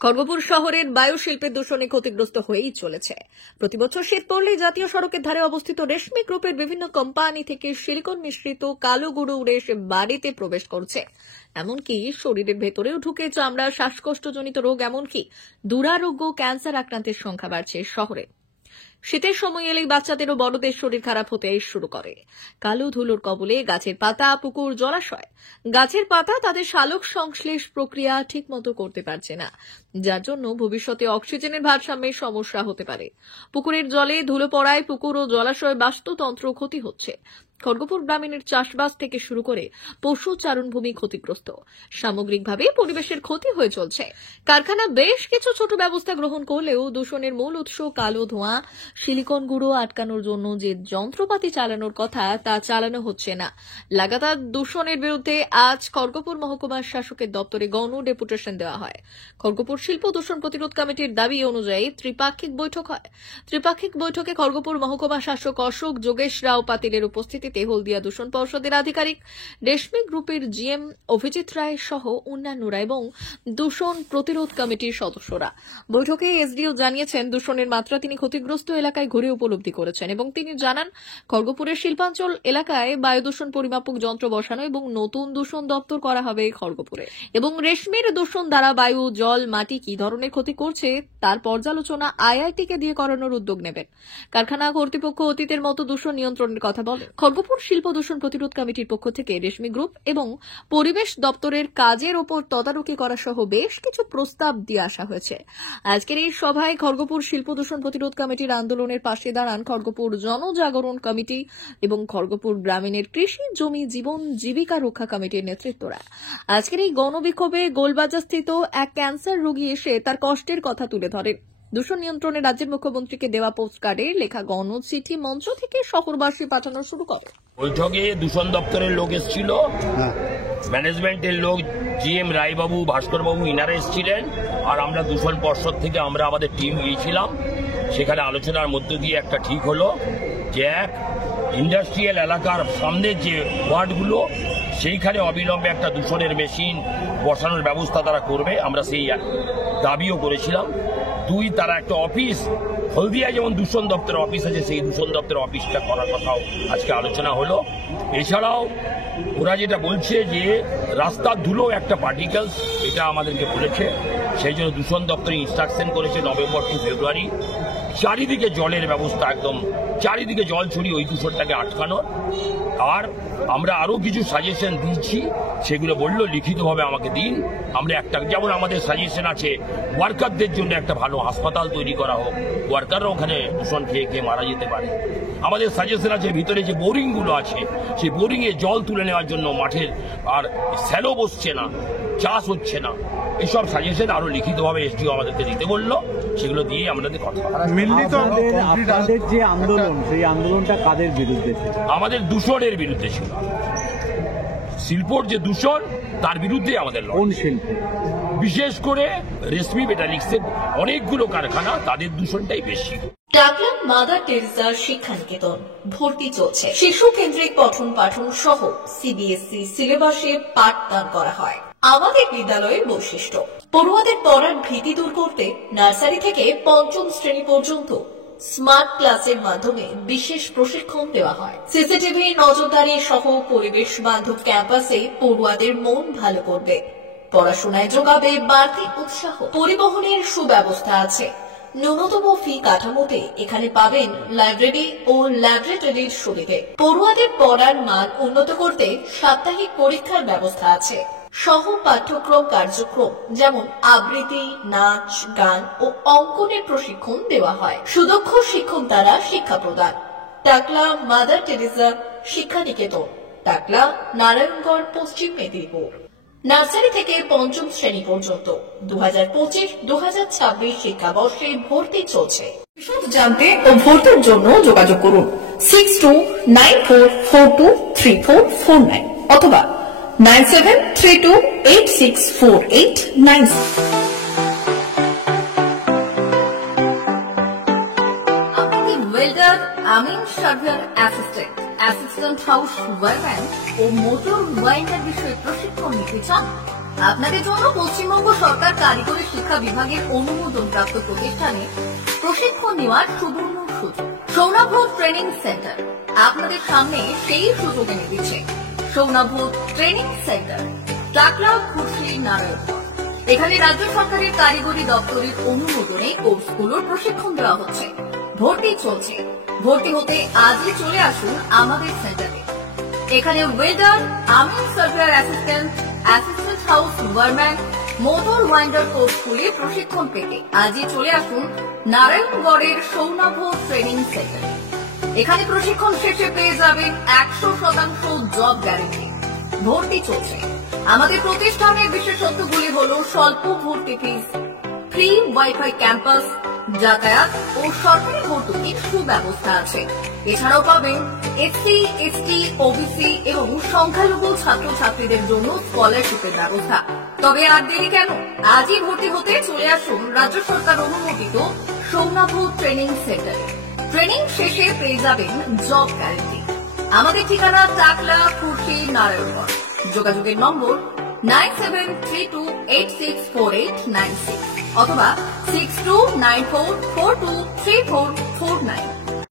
খড়গপুর শহরের বায়ু শিল্পের দূষণে ক্ষতিগ্রস্ত হয়েই চলেছে। প্রতিবছর শীত পড়লেই জাতীয় সড়কের ধারে অবস্থিত রেশমি গ্রুপের বিভিন্ন কোম্পানি থেকে সিলিকন মিশ্রিত কালো গুঁড়ো উড়ে এসে বাড়িতে প্রবেশ করছে। এমনকি শরীরের ভেতরেও ঢুকে চামড়া, শ্বাসকষ্টজনিত রোগ, এমনকি দুরারোগ্য ক্যান্সার আক্রান্তের সংখ্যা বাড়ছে শহরে। শীতের সময় এলেই বাচ্চাদের ও বড়দের শরীর খারাপ হতে শুরু করে। কালো ধুলোর কবলে গাছের পাতা, পুকুর, জলাশয়। গাছের পাতা তাদের সালোক সংশ্লেষ প্রক্রিয়া ঠিকমতো করতে পারছে না, যার জন্য ভবিষ্যতে অক্সিজেনের ভারসাম্যের সমস্যা হতে পারে। পুকুরের জলে ধুলো পড়ায় পুকুর ও জলাশয় বাস্তুতন্ত্র ক্ষতি হচ্ছে। খড়গপুর গ্রামীণের চাষবাস থেকে শুরু করে পশু চারণভূমি ক্ষতিগ্রস্ত। সামগ্রিকভাবে পরিবেশের ক্ষতি হয়ে চলছে। কারখানা বেশ কিছু ছোট ব্যবস্থা গ্রহণ করলেও দূষণের মূল উৎস কালো ধোঁয়া, সিলিকন গুঁড়ো আটকানোর জন্য যে যন্ত্রপাতি চালানোর কথা তা চালানো হচ্ছে না। লাগাতার দূষণের বিরুদ্ধে আজ খড়গপুর মহকুমার শাসকের দপ্তরে গণ ডেপুটেশন দেওয়া হয়। খড়গপুর শিল্প দূষণ প্রতিরোধ কমিটির দাবি অনুযায়ী ত্রিপাক্ষিক বৈঠক হয়। ত্রিপাক্ষিক বৈঠকে খড়গপুর মহকুমা শাসক অশোক যোগেশ রাও পাতিলের উপস্থিতিতে হলদিয়া দূষণ পর্ষদের আধিকারিক, রেশমি গ্রুপের জিএম অভিজিৎ রায় সহ অন্যান্যরা এবং দূষণ প্রতিরোধ কমিটির সদস্যরা। বৈঠকে এসডিও জানিয়েছেন, দূষণের মাত্রা তিনি ক্ষতিগ্রস্ত এলাকায় ঘুরে উপলব্ধি করেছেন এবং তিনি জানান, খড়গপুরের শিল্পাঞ্চল এলাকায় বায়ু দূষণ পরিমাপক যন্ত্র বসানো এবং নতুন দূষণ দপ্তর করা হবে খড়গপুরে, এবং রেশমির দূষণ দ্বারা বায়ু, জল, মাটি কি ধরনের ক্ষতি করছে তার পর্যালোচনা আইআইটিকে দিয়ে করানোর উদ্যোগ নেবেন। কারখানা কর্তৃপক্ষ অতীতের মতো দূষণ নিয়ন্ত্রণের কথা বলে। খড়গপুর শিল্প দূষণ প্রতিরোধ কমিটির পক্ষ থেকে রেশমি গ্রুপ এবং পরিবেশ দপ্তরের কাজের ওপর তদারকি করা সহ বেশ কিছু প্রস্তাব দিয়ে আসা হয়েছে। আজকের এই সভায় খড়গপুর শিল্প দূষণ প্রতিরোধ কমিটির আন্দোলনের পাশে দাঁড়ান খড়গপুর জনজাগরণ কমিটি এবং খড়গপুর গ্রামীণের কৃষি জমি জীবন জীবিকা রক্ষা কমিটির নেতৃত্বরা। আজকের এই গণবিক্ষোভে গোলবাজারস্থিত এক ক্যান্সার রোগী এসে তার কষ্টের কথা তুলে ধরেন। দূষণ নিয়ন্ত্রণে রাজ্যের মুখ্যমন্ত্রীকে দেওয়া পোস্টকার্ডে লেখা গণ চিঠি মঞ্চ থেকে শহরবাসী পাঠানো শুরু করে। বৈঠকে দূষণ দপ্তরের লোক এসেছিল, ম্যানেজমেন্টের লোক জিএম রায়বাবু, ভাস্করবাবু, ইনারা এসেছিলেন, আর আমরা দূষণ পর্ষদ থেকে আমরা আমাদের টিম গিয়েছিলাম। সেখানে আলোচনার মধ্য দিয়ে একটা ঠিক হলো যে এক ইন্ডাস্ট্রিয়াল এলাকার সামনের যে ওয়ার্ডগুলো সেইখানে অবিলম্বে একটা দূষণের মেশিন বসানোর ব্যবস্থা তারা করবে, আমরা সেই দাবিও করেছিলাম। দুই, তারা একটা অফিস, হলদিয়ায় যেমন দূষণ দপ্তরের অফিস আছে সেই দূষণ দপ্তরের অফিসটা করার কথাও আজকে আলোচনা হলো। এছাড়াও ওরা যেটা বলছে যে রাস্তার ধুলো একটা পার্টিকেলস, এটা আমাদেরকে বলেছে, সেই জন্য দূষণ দপ্তর ইনস্ট্রাকশন করেছে নভেম্বর টু ফেব্রুয়ারি চারিদিকে জলের ব্যবস্থা, একদম চারিদিকে জল ছড়িয়ে ওই দূষণটাকে আটকানোর। আর আমরা আরও কিছু সাজেশন দিচ্ছি, সেগুলো বললো লিখিতভাবে আমাকে দিন। আমরা একটা, যেমন আমাদের সাজেশন আছে ওয়ার্কারদের জন্য একটা ভালো হাসপাতাল তৈরি করা হোক, ওয়ার্কাররা ওখানে দূষণ খেয়ে খেয়ে মারা যেতে পারে। আমাদের সাজেশন আছে ভিতরে যে বোরিংগুলো আছে সেই বোরিংয়ে জল তুলে নেওয়ার জন্য মাঠের আর স্যালো বসছে না, চাষ হচ্ছে না। এইসব সাজেশন আরো লিখিতভাবে এসডিও আমাদেরকে দিতে বললো, সেগুলো দিয়ে আমাদের কথা। আপনাদের যে আন্দোলন, সেই আন্দোলনটা কাদের বিরুদ্ধে ছিল? আমাদের দূষণের বিরুদ্ধে ছিল। শিল্পর যে দূষণ তার বিরুদ্ধে আমাদের। কোন শিল্প? বিশেষ করে রেশমি মেটালিক্সের অনেকগুলো কারখানা, তাদের দূষণটাই বেশি। ডাকলাম মাদার টেরেসা শিক্ষানিকেতন, ভর্তি চলছে। শিশু কেন্দ্রিক পঠন পাঠন সহ সিবিএসই সিলেবাসে পাঠদান করা হয়। আমাদের বিদ্যালয়ের বৈশিষ্ট্য, পড়ুয়াদের পড়ার ভীতি দূর করতে নার্সারি থেকে পঞ্চম শ্রেণী পর্যন্ত স্মার্ট ক্লাসের মাধ্যমে বিশেষ প্রশিক্ষণ দেওয়া হয়। সিসিটিভি নজরদারি সহ পরিবেশ বান্ধব ক্যাম্পাসে পড়ুয়াদের মন ভালো করবে, পড়াশোনায় যোগাবে বাড়তি উৎসাহ। পরিবহনের সুব্যবস্থা আছে। ন্যূনতম ফি কাঠামোতে এখানে পাবেন লাইব্রেরি ও ল্যাবরেটরির সুবিধে। পড়ুয়াদের পড়ার মান উন্নত করতে সাপ্তাহিক পরীক্ষার ব্যবস্থা আছে। সহ পাঠ্যক্রম কার্যক্রম যেমন আবৃত্তি, নাচ, গান ও অঙ্কনের প্রশিক্ষণ দেওয়া হয়। সুদক্ষ শিক্ষক দ্বারা শিক্ষা প্রদান। টাকলা মাদার টেরেসা শিক্ষানিকেতন, টাকলা, নারায়ণগড়, পশ্চিম মেদিনীপুর। নার্সারি থেকে পঞ্চম শ্রেণী পর্যন্ত 2025-2026 শিক্ষাবর্ষে ভর্তি চলছে। বিশদ জানতে ও ভর্তির জন্য যোগাযোগ করুন 6294423449 অথবা 9732864896। আপনি ওয়েল্ডার, আমিন সার্ভেয়ার অ্যাসিস্ট্যান্ট হাউস ওয়ারম্যান ও মোটর ওয়াইন্ডার বিষয়ে প্রশিক্ষণ নিতে চান? আপনাদের জন্য পশ্চিমবঙ্গ সরকার কারিগরি শিক্ষা বিভাগের অনুমোদনপ্রাপ্ত প্রতিষ্ঠানে প্রশিক্ষণ নেওয়ার সুবর্ণ সুযোগ। সৌরভ ট্রেনিং সেন্টার আপনাদের সামনে সেই সুযোগ এনে দিচ্ছে। সৌরভ ট্রেনিং সেন্টার, টাকলা, খুশি, নারায়ণগঞ্জ। এখানে রাজ্য সরকারের কারিগরি দপ্তরের অনুমোদনে কোর্সগুলোর প্রশিক্ষণ দেওয়া হচ্ছে। ভর্তি চলছে। ভর্তি হতে আজই চলে আসুন আমাদের সেন্টারে। এখানে ওয়েল্ডার, আর্মি surveyor assistant, assistant house wireman, motor winder কোর্সগুলি প্রশিক্ষণ পেতে আজই চলে আসুন নারায়ণগড়ের সৌরভ ট্রেনিং সেন্টারে। এখানে প্রশিক্ষণ শেষে পেয়ে যাবেন 100% জব গ্যারান্টি। ভর্তি চলছে। আমাদের প্রতিষ্ঠানের বিশেষত্বগুলি হল স্বল্প ভর্তি ফিস, ফ্রি ওয়াইফাই ক্যাম্পাস, যাতায়াত ও সরকারি ভর্তুকির সুব্যবস্থা আছে। এছাড়াও পাবেন এসসি, এসটি, ওবিসি এবং সংখ্যালঘু ছাত্রছাত্রীদের জন্য স্কলারশিপের ব্যবস্থা। তবে আর দেরি কেন, আজই ভর্তি হতে চলে আসুন রাজ্য সরকার অনুমোদিত সৌরভ ট্রেনিং সেন্টারে। ট্রেনিং শেষে পেয়ে যাবেন জব গ্যারান্টি। আমাদের ঠিকানা টাকলা, খুশি, নারায়ণগঞ্জ। যোগাযোগের নম্বর 9732864896 অথবা 6294423449।